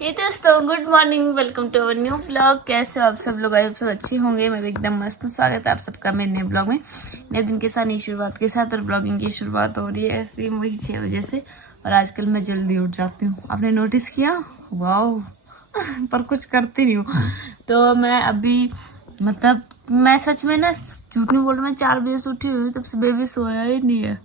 हे दोस्तों, good morning, welcome to our new blog. कैसे हो आप सब लोग? आप सब अच्छे होंगे। मैं भी एकदम मस्त हूँ। स्वागत है आप सबका मेरे नए ब्लॉग में, नए दिन के साथ, नई शुरुआत के साथ। और ब्लॉगिंग की शुरुआत हो रही है ऐसे वही 6 बजे से। और आजकल मैं जल्दी उठ जाती हूँ, आपने नोटिस किया? वाओ पर कुछ करती नहीं हूँ। तो मैं अभी मतलब मैं सच में ना झूठ नहीं बोल रही, मैं 4 बजे से उठी हुई, तब से बेबी सोया ही नहीं है।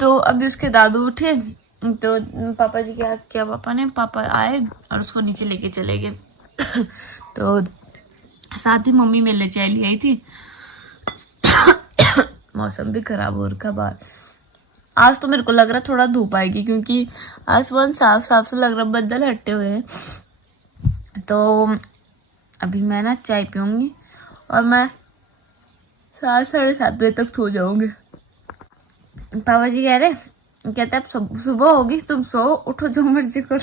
तो अभी उसके दादू उठे तो पापा जी क्या किया, पापा आए और उसको नीचे लेके चले गए। तो साथ ही मम्मी मेरे लिए चाय ले आई थी। मौसम भी खराब हो रखा बाहर। आज तो मेरे को लग रहा थोड़ा धूप आएगी, क्योंकि आसमान साफ साफ से लग रहा, बादल हटे हुए हैं। तो अभी मैं ना चाय पीऊंगी और मैं 7 साढ़े 7 बजे तक सो जाऊंगी। पापा जी कह रहे, कहते अब सुबह होगी, तुम सो, उठो, जो मर्जी करो।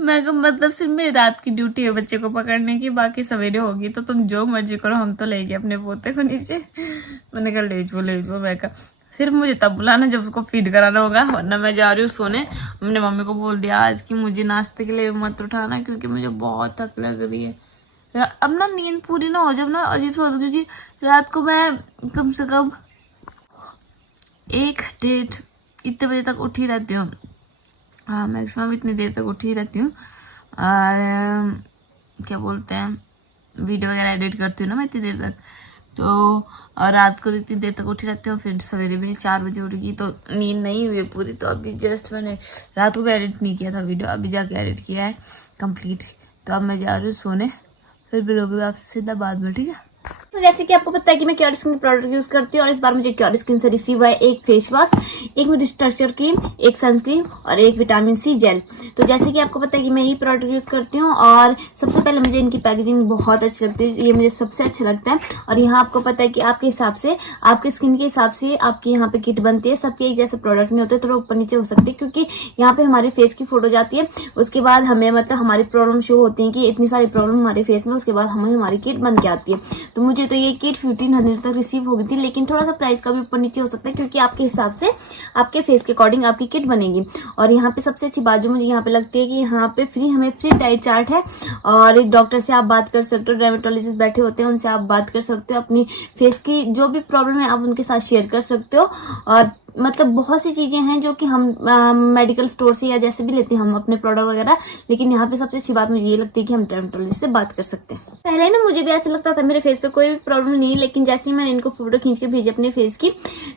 मैं कहा मतलब सिर्फ मेरी रात की ड्यूटी है बच्चे को पकड़ने की, बाकी सवेरे होगी तो तुम जो मर्जी करो, हम तो ले गए अपने पोते को नीचे। मैंने कहा ले जाओ। मैं कहा सिर्फ मुझे तब बुलाना जब उसको फीड कराना होगा, वरना मैं जा रही हूँ सोने। हमने मम्मी को बोल दिया आज कि मुझे नाश्ते के लिए मत उठाना, क्योंकि मुझे बहुत थक लग रही है। अब ना नींद पूरी ना हो, जब ना अजीब सा होता, क्योंकि रात को मैं कम से कम 1 डेढ़ इतने बजे तक उठी रहती हूँ। हाँ, मैक्सिमम इतनी देर तक उठी रहती हूँ। और क्या बोलते हैं, वीडियो वगैरह एडिट करती हूँ ना मैं इतनी देर तक। तो और रात को इतनी देर तक उठी रहती हूँ, फिर सवेरे भी 4 बजे उठगी, तो नींद नहीं हुई पूरी। तो अभी जस्ट मैंने रात को भी एडिट नहीं किया था वीडियो, अभी जाके एडिट किया है कंप्लीट। तो अब मैं जा रही हूँ सोने, फिर मिलूंगी आपसे सीधा बाद में, ठीक है? तो जैसे कि आपको पता है कि मैं क्योर स्किन प्रोडक्ट यूज करती हूँ, और इस बार मुझे क्योर स्किन से रिसीव हुआ है एक फेस वॉश, एक मॉइस्चराइजर क्रीम, एक सनस्क्रीन और एक विटामिन सी जेल। तो जैसे कि आपको पता है कि मैं ये प्रोडक्ट यूज करती हूँ, और सबसे पहले मुझे इनकी पैकेजिंग बहुत अच्छी लगती है, ये मुझे सबसे अच्छा लगता है। और यहाँ आपको पता है कि आपके हिसाब से, आपके स्किन के हिसाब से आपकी यहाँ पे किट बनती है। सबके एक जैसे प्रोडक्ट नहीं होते, थोड़ा ऊपर नीचे हो सकते हैं, क्योंकि यहाँ पे हमारे फेस की फोटो जाती है, उसके बाद हमें मतलब हमारी प्रॉब्लम शो होती है कि इतनी सारी प्रॉब्लम हमारे फेस में, उसके बाद हमें हमारी किट बन के आती है। तो मुझे तो ये किट 1500 तक रिसीव हो गई थी, लेकिन थोड़ा सा प्राइस का भी ऊपर नीचे हो सकता है, क्योंकि आपके हिसाब से आपके फेस के अकॉर्डिंग आपकी किट बनेगी। और यहाँ पे सबसे अच्छी बात जो मुझे यहाँ पे लगती है कि यहाँ पे हमें फ्री डाइट चार्ट है, और एक डॉक्टर से आप बात कर सकते हो, डर्मेटोलॉजिस्ट बैठे होते हैं, उनसे आप बात कर सकते हो, अपनी फेस की जो भी प्रॉब्लम है आप उनके साथ शेयर कर सकते हो। और मतलब बहुत सी चीजें हैं जो कि हम मेडिकल स्टोर से या जैसे भी लेते हैं हम अपने प्रोडक्ट वगैरह, लेकिन यहाँ पे सबसे अच्छी बात मुझे ये लगती है कि हम डर्मेटोलॉजिस्ट से बात कर सकते हैं। पहले ना मुझे भी ऐसा लगता था मेरे फेस पे कोई भी प्रॉब्लम नहीं, लेकिन जैसे ही मैंने इनको फोटो खींच के भेजी अपने फेस की,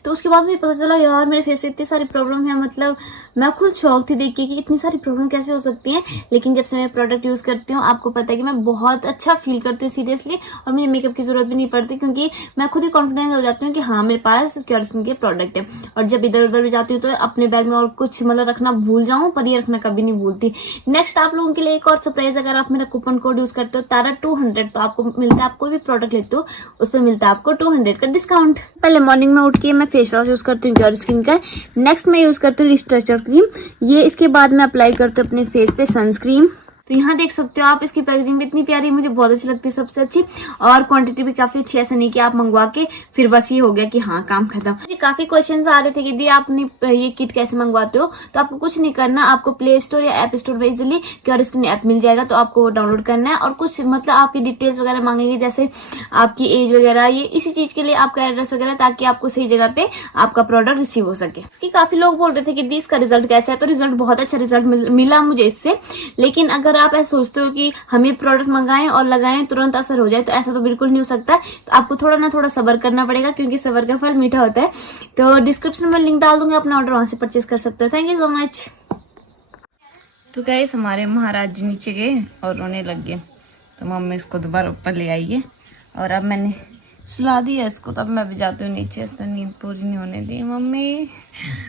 तो उसके बाद मुझे पता चला यार मेरे फेस पे इतनी सारी प्रॉब्लम है। मतलब मैं खुद शौक थी देख के कि इतनी सारी प्रॉब्लम कैसे हो सकती है। लेकिन जब से मैं प्रोडक्ट यूज करती हूँ, आपको पता है कि मैं बहुत अच्छा फील करती हूँ सीरियसली, और मुझे मेकअप की जरूरत भी नहीं पड़ती, क्योंकि मैं खुद ही कॉन्फिडेंट हो जाती हूँ कि हाँ मेरे पास क्योर स्किन के प्रोडक्ट है। और जब इधर उधर भी जाती हूँ तो अपने बैग में और कुछ मतलब रखना भूल जाऊं, पर ये रखना कभी नहीं भूलती। नेक्स्ट आप लोगों के लिए एक और सरप्राइज, अगर आप मेरा कूपन कोड यूज करते हो तारा 200, तो आपको मिलता है, आप कोई भी प्रोडक्ट लेते हो उस पर मिलता है आपको 200 का डिस्काउंट। पहले मॉर्निंग में उठ के मैं फेस वॉश यूज करती हूँ क्योर स्किन का। नेक्स्ट मैं यूज करती हूँ मॉइस्चराइजर क्रीम, ये इसके बाद मैं अप्लाई करती हूँ अपने फेस पे सनस्क्रीन। तो यहाँ देख सकते हो आप, इसकी पैकेजिंग भी इतनी प्यारी, मुझे बहुत अच्छी लगती है, सबसे अच्छी, और क्वांटिटी भी काफी अच्छी। ऐसा नहीं कि आप मंगवा के फिर बस ये हो गया कि हाँ काम खत्म। मुझे काफी क्वेश्चंस आ रहे थे कि दी आपने ये किट कैसे मंगवाते हो, तो आपको कुछ नहीं करना, आपको प्ले स्टोर या ऐप स्टोर में इजिली क्योर स्किन ऐप मिल जाएगा, तो आपको डाउनलोड करना है। और कुछ मतलब आपकी डिटेल्स वगैरह मांगेंगे, जैसे आपकी एज वगैरह, ये इसी चीज के लिए आपका एड्रेस वगैरह, ताकि आपको सही जगह पे आपका प्रोडक्ट रिसीव हो सके। इसकी काफी लोग बोल रहे थे कि दी इसका रिजल्ट कैसा है, तो रिजल्ट बहुत अच्छा रिजल्ट मिला मुझे इससे। लेकिन अगर आप ऐसा सोचते हो कि हम ये प्रोडक्ट मंगाएं और लगाएं तुरंत असर हो जाए, तो ऐसा तो बिल्कुल नहीं हो सकता। तो आपको थोड़ा ना थोड़ा सब्र करना पड़ेगा, क्योंकि सब्र का फल मीठा होता है। तो डिस्क्रिप्शन में लिंक डाल दूंगी, अपना ऑर्डर वहां से परचेज कर सकते हो। Thank you so much. तो गाइस, हमारे महाराज जी नीचे गए और रोने लग गए, तो मम्मी इसको दोबारा ऊपर ले आई है, और अब मैंने सुला दिया इसको। तब मैं भी जाती हूँ नीचे, इसने नींद पूरी नहीं होने दी मम्मी,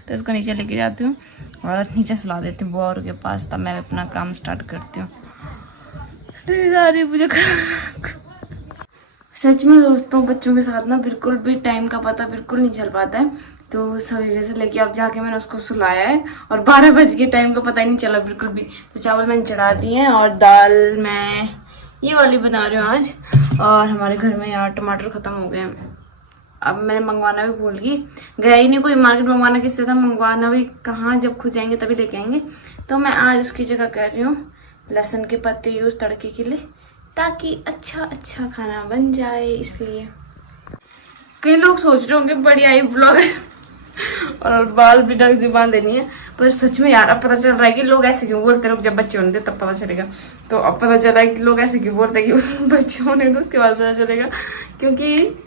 तो इसको नीचे लेके जाती हूँ और नीचे सुला देती हूँ बोर के पास, तब मैं अपना काम स्टार्ट करती हूँ। मुझे सच में दोस्तों, बच्चों के साथ ना बिल्कुल भी टाइम का पता बिल्कुल नहीं चल पाता है। तो सवेरे से लेके अब जाके मैंने उसको सुलाया है, और 12 बज के टाइम का पता ही नहीं चला बिल्कुल भी। तो चावल मैंने चढ़ा दिए हैं, और दाल मैं ये वाली बना रही हूँ आज। और हमारे घर में यार टमाटर खत्म हो गए हैं, अब मैंने मंगवाना भी भूल गई, गया ही नहीं कोई मार्केट, मंगवाना किससे था, मंगवाना भी कहाँ, जब खुद जाएंगे तभी लेके आएंगे। तो मैं आज उसकी जगह कर रही हूँ लहसुन के पत्ते यूज तड़के के लिए, ताकि अच्छा खाना बन जाए। इसलिए कई लोग सोच रहे होंगे बड़ी आई ब्लॉगर और बाल भी ढंग से बांध देनी है, पर सच में यार अब पता चल रहा है कि लोग ऐसे क्यों बोलते हैं। जब बच्चे होने तब पता चलेगा, तो अब पता चला है कि लोग ऐसे क्यों बोलते हैं कि बच्चे होने तो उसके बाद पता चलेगा, क्योंकि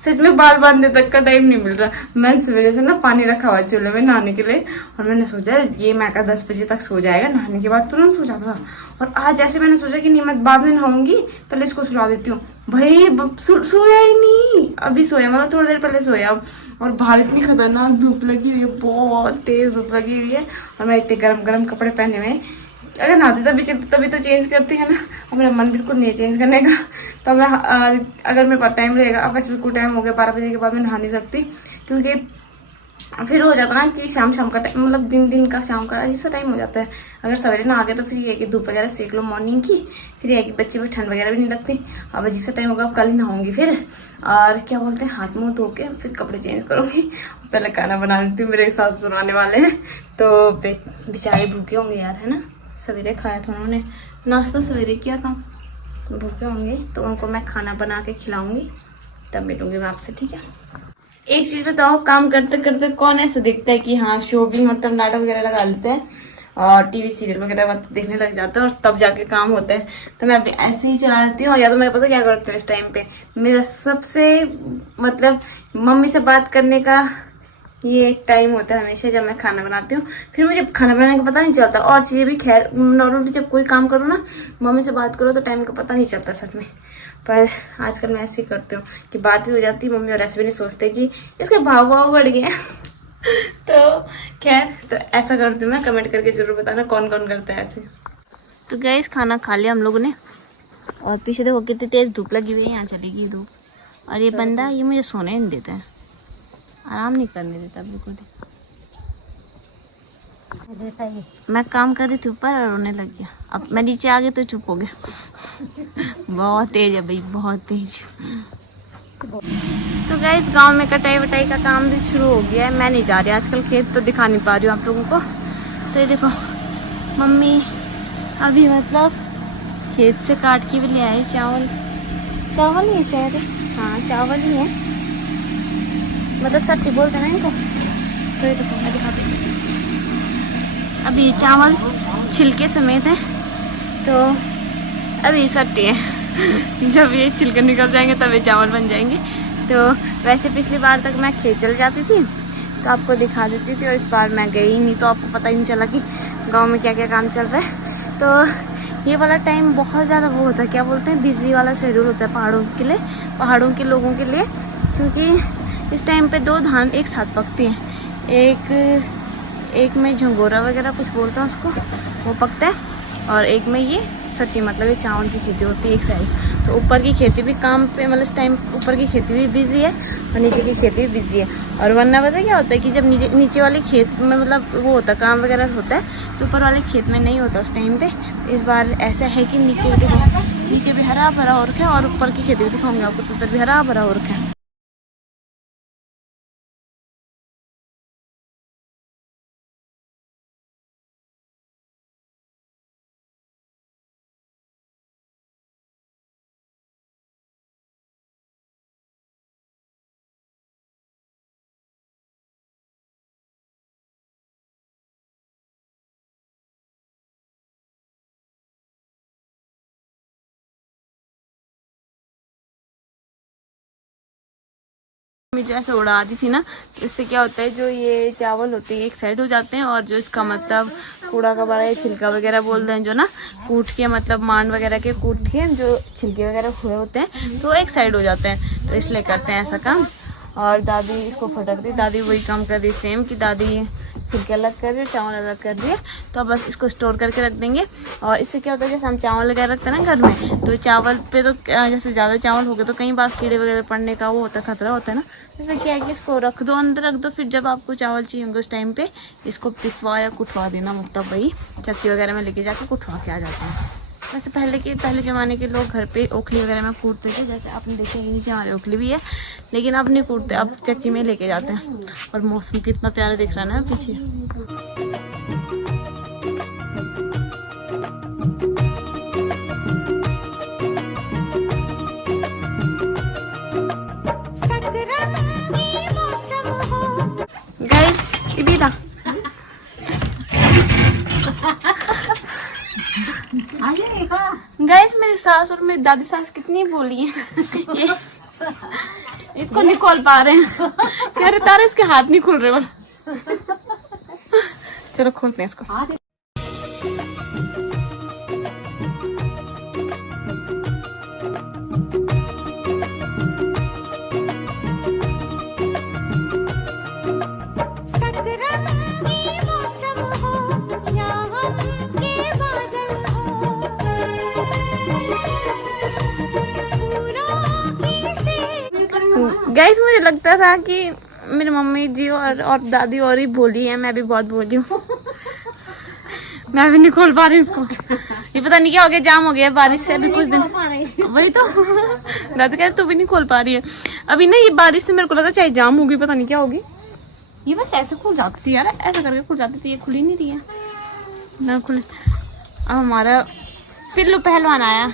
सच में बाल बांधने तक का टाइम नहीं मिल रहा। मैंने सवेरे से ना पानी रखा हुआ चूल्हे में नहाने के लिए, और मैंने सोचा ये मैं का 10 बजे तक सो जाएगा, नहाने के बाद तुरंत सो जाता था। और आज ऐसे मैंने सोचा कि नहीं मैं बाद में नहाऊंगी, पहले इसको सुला देती हूँ। भाई सोया ही नहीं, अभी सोया, मतलब थोड़ी देर पहले सोया। और बाहर इतनी खतरनाक धूप लगी हुई है, बहुत तेज धूप लगी हुई है, और मैं इतने गर्म कपड़े पहने हुए हैं। अगर नहाती तभी तो चेंज करती है ना। अब मेरा मन बिल्कुल नहीं है चेंज करने का, तो मैं अगर मेरे पास टाइम रहेगा, अब वैसे बिल्कुल टाइम हो गया 12 बजे के बाद मैं नहा नहीं सकती, क्योंकि फिर हो जाता ना कि शाम का टाइम, मतलब दिन का शाम का अजीब सा टाइम हो जाता है। अगर सवेरे ना आ गए तो फिर ये कि धूप वगैरह सेक लो मॉर्निंग की, फिर ये कि बच्चे भी ठंड वगैरह भी नहीं लगती। अब अजीब सा टाइम होगा, अब कल ही नहाऊंगी फिर, और क्या बोलते हैं हाथ मुँह धो के फिर कपड़े चेंज करूँगी। पहले खाना बना लेती हूँ, मेरे सास सुनाने वाले हैं, तो बेचारे भूखे होंगे यार, है ना। सवेरे खाया था उन्होंने, नाश्ता सवेरे किया था, भूखे होंगे, तो उनको मैं खाना बना के खिलाऊंगी, तब मिलूंगी मैं आपसे, ठीक है। एक चीज बताओ, काम करते करते कौन ऐसा देखता है कि हाँ शो भी मतलब नाटक वगैरह लगा लेते हैं और टीवी सीरियल वगैरह मतलब देखने लग जाते हैं और तब जाके काम होता है। तो मैं अभी ऐसे ही चला लेती हूँ, और या तो मैं पता क्या करती हूँ इस टाइम पे, मेरा सबसे मतलब मम्मी से बात करने का ये एक टाइम होता है हमेशा जब मैं खाना बनाती हूँ। फिर मुझे खाना बनाने का पता नहीं चलता, और चीजें भी खैर नॉर्मली जब कोई काम करो ना, मम्मी से बात करो तो टाइम का पता नहीं चलता सच में। पर आजकल मैं ऐसे ही करती हूँ कि बात भी हो जाती है, मम्मी और ऐसे भी नहीं सोचते कि इसके भाव बढ़ गए तो खैर, तो ऐसा करती हूँ मैं। कमेंट करके जरूर बताना कौन कौन करता है ऐसे। तो गाइस खाना खा लिया हम लोगों ने, और पीछे देखो कितनी तेज धूप लगी हुई है, यहाँ चलेगी धूप। और ये बंदा ये मुझे सोने नहीं देता है, आराम नहीं करने देता बिल्कुल। मैं काम कर रही थी ऊपर और रोने लग गया, अब मैं नीचे आ गई तो चुप हो गया बहुत तेज है भाई, बहुत तेज। तो गाइस गांव में कटाई वटाई का काम भी शुरू हो गया है। मैं नहीं जा रही आजकल खेत, तो दिखा नहीं पा रही हूँ आप लोगों को। तो ये देखो मम्मी अभी मतलब खेत से काट के भी ले आए चावल ही है शायद, हाँ चावल ही है, मतलब सट्टी बोलते हैं ना इनको। तो ये देखो मैं दिखाती हूँ, अभी चावल छिलके समेत है, तो अभी सट्टी है जब ये छिलके निकल जाएंगे तब ये चावल बन जाएंगे। तो वैसे पिछली बार तक मैं खेत चल जाती थी तो आपको दिखा देती थी, और इस बार मैं गई नहीं, तो आपको पता ही नहीं चला कि गांव में क्या क्या काम चल रहा है। तो ये वाला टाइम बहुत ज़्यादा वो होता है, क्या बोलते हैं, बिजी वाला शेड्यूल होता है पहाड़ों के लोगों के लिए, क्योंकि इस टाइम पे 2 धान एक साथ पकती हैं। एक में झंगोरा वगैरह कुछ बोलते हैं उसको, वो पकता है, और एक में ये सट्टी मतलब ये चावल की खेती होती है एक साइड। तो ऊपर की खेती भी काम पे, मतलब इस टाइम ऊपर की खेती भी बिजी है और नीचे की खेती भी बिजी है। और वरना पता क्या होता है कि जब नीचे वाले खेत में मतलब वो होता है काम वगैरह होता है, तो ऊपर वाले खेत में नहीं होता उस टाइम पे। इस बार ऐसा है कि नीचे भी हरा भरा हो रखा है, और ऊपर की खेती भी दिखाऊंगी आपको, तो उधर भी हरा भरा हो रखा है। जो ऐसे उड़ा दी थी ना, तो इससे क्या होता है, जो ये चावल होते हैं एक साइड हो जाते हैं, और जो इसका मतलब कूड़ा का बड़ा छिलका वगैरह बोलते हैं, जो ना कूट के मतलब मान वगैरह के कूट के जो छिलके वगैरह हुए होते हैं, तो एक साइड हो जाते हैं। तो इसलिए करते हैं ऐसा काम। और दादी इसको फटक दी, दादी वही काम कर रही सेम, कि दादी छिलके अलग कर रही है, चावल अलग कर रही है। तो अब बस इसको स्टोर करके रख देंगे। और इससे क्या होता है, जैसे हम चावल वगैरह रखते हैं ना घर में, तो चावल पे तो जैसे ज़्यादा चावल हो गए तो कई बार कीड़े वगैरह पड़ने का वो होता है, खतरा होता है ना। इसमें क्या है कि इसको रख दो, अंदर रख दो, फिर जब आपको चावल चाहिए होंगे उस टाइम पे इसको पिसवा या कुटवा देना, मतलब वही चक्की वगैरह में लेके जाके कुटवा के आ जाते हैं। वैसे पहले ज़माने के लोग घर पे ओखली वगैरह में कूटते थे, जैसे आपने देखा है नीचे हमारे ओखली भी है, लेकिन अब नहीं कूटते, अब चक्की में लेके जाते हैं। और मौसम कितना प्यारा दिख रहा है ना पीछे। गाइस ये भी था। गाइस मेरी सास और मेरी दादी सास कितनी बोली है ये इसको नहीं खोल पा रहे हैं। कह रहे तारे इसके हाथ नहीं खुल रहे। और चलो खोलते हैं इसको। गाइस मुझे लगता था कि मेरी मम्मी जी और दादी और ही बोली है, मैं भी बहुत बोली हूँ। मैं भी नहीं खोल पा रही इसको। ये पता नहीं क्या हो गया, जाम हो गया बारिश से अभी कुछ दिन। वही तो दादी कह रहे तू भी नहीं खोल पा रही है अभी ना। ये बारिश से मेरे को लगा चाहे जाम होगी, पता नहीं क्या होगी। ये बस ऐसे खुल जाती थी यार, ऐसा करके खुल जाती थी। ये खुली नहीं रही है ना, खुले। अब हमारा पिल्लू पहलवान आया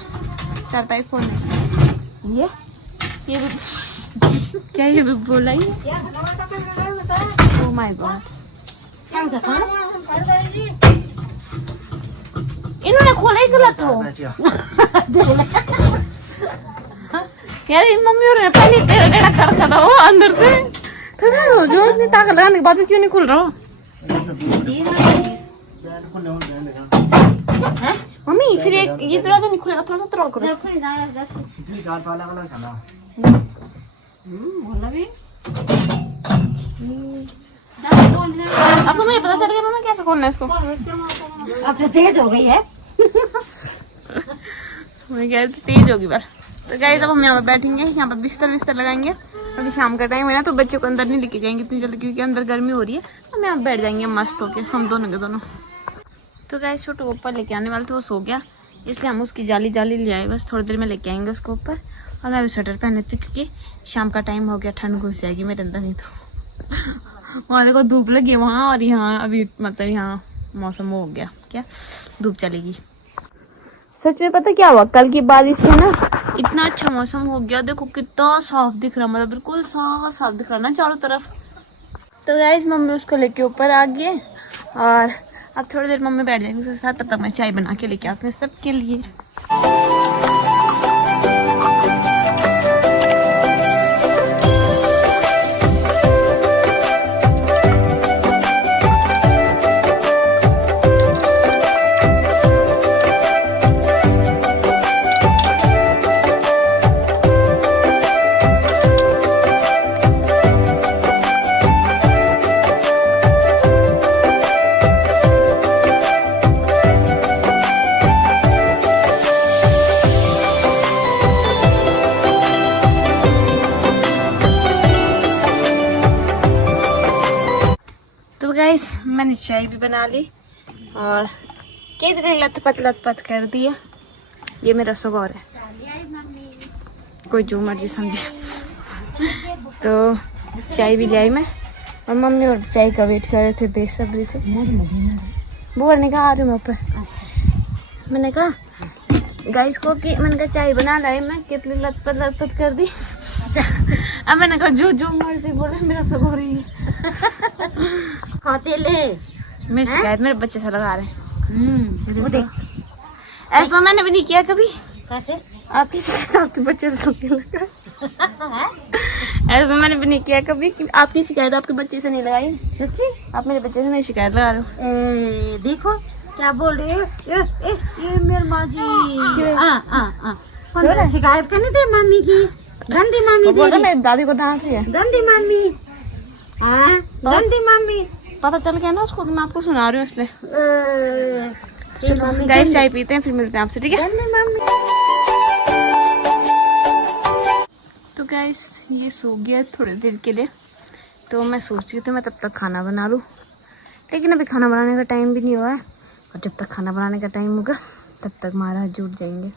चारपाई खोलने। ये क्या ये भी बोला ही। ओह माय गॉड, इन्होंने खोला ही गलत हो यार। इन मम्मी और पहले टेढ़ा कर रखा था वो अंदर से। जो इतनी ताकत लगाने के बाद में क्यों नहीं खुल रहा? मम्मी फिर ये दरवाजा नहीं खुलेगा, थोड़ा सा तोड़ करो। अब तो मुझे पता चल गया मम्मी कैसे खोलना है इसको। अब तो तेज हो गई है। मैं कह रही थी तेज होगी पर। तो गाइस अब हम यहाँ पर बैठेंगे, यहाँ पर बिस्तर लगाएंगे। अभी शाम का टाइम है ना, तो बच्चों को अंदर नहीं लेके जाएंगे इतनी जल्दी, क्योंकि अंदर गर्मी हो रही है। हम यहाँ बैठ जाएंगे मस्त होके, हम दोनों के दोनों। तो गाइस छोटू को ऊपर लेके आने वाले थे, वो सो गया, इसलिए हम उसकी जाली ले आए। बस थोड़ी देर में लेके आएंगे उसको ऊपर। और मैं भी स्वेटर पहने थी, क्योंकि शाम का टाइम हो गया, ठंड घुस जाएगी मेरे अंदर। नहीं तो वहाँ देखो धूप लगी है वहाँ, और यहाँ अभी मतलब यहाँ मौसम हो गया क्या, धूप चलेगी। सच में पता क्या हुआ, कल की बारिश से ना इतना अच्छा मौसम हो गया। देखो कितना साफ दिख रहा, मतलब बिल्कुल साफ दिख रहा ना चारों तरफ। तो गाइस मम्मी उसको लेके ऊपर आ गए, और अब थोड़ी देर मम्मी बैठ जाएगी उसके साथ। तब तक मैं चाय बना के लेके आती हूँ सबके लिए। गाइस मैंने चाय भी बना ली और कितने लथपथ कर दिया। ये मेरा सुगौर है, कोई जो मर्जी समझे। तो चाय भी ले आई मैं, और मम्मी और चाय का वेट कर रहे थे बेसब्री से। बुआ ने कहा आ रही हूँ मैं ऊपर। मैंने कहा गाइस को कि मैंने कहा चाय बना लाई मैं, कितनी लथपथ कर दी। अब मैंने कहा जो मर्जी बोले, मेरा सुगौर ही है। खाते ले मेरी शिकायत मेरे बच्चे से लगा रहे हैं। वो देख, ऐसा मैंने भी नहीं किया कभी। कैसे आपकी शिकायत आपके बच्चे से लगा। ऐसा मैंने भी नहीं किया कभी कि आपकी शिकायत आपके बच्चे से नहीं लगाई। सच्ची आप मेरे बच्चे से मेरी शिकायत लगा रहे हो। देखो क्या बोल रही है ये मेरी माँ जी। शिकायत करनी थी मम्मी की, गंदी मम्मी थी। मेरी दादी को डांट रही है, गंदी मम्मी। गंदी मम्मी पता चल गया ना उसको, मैं आपको सुना रही हूँ इसलिए। चलो गाइस चाय पीते हैं, फिर मिलते हैं आपसे, ठीक है। तो गाइस ये सो गया थोड़ी देर के लिए, तो मैं सोच रही थी मैं तब तक खाना बना लूँ, लेकिन अभी खाना बनाने का टाइम भी नहीं हुआ है। और जब तक खाना बनाने का टाइम होगा तब तक महाराज जुट जाएंगे।